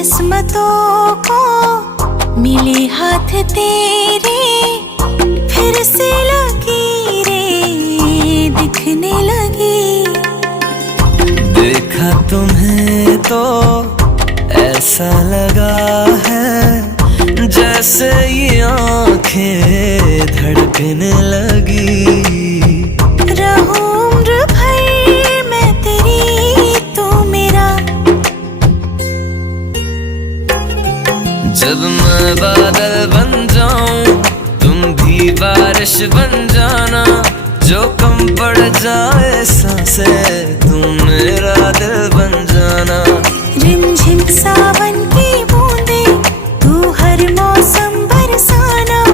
किस्मतों को मिले हाथ तेरे, फिर से लकीरें दिखने लगी। देखा तुम्हें तो ऐसा लगा है जैसे ये आंखें धड़कने लगी। रहूं उम्र भर मैं तेरी, तू मेरा। जब मैं बादल बन जाऊं तुम भी बारिश बन जाना, जो कम पड़ जाए सांसें तुम मेरा दिल बन जाना। रिमझिम सावन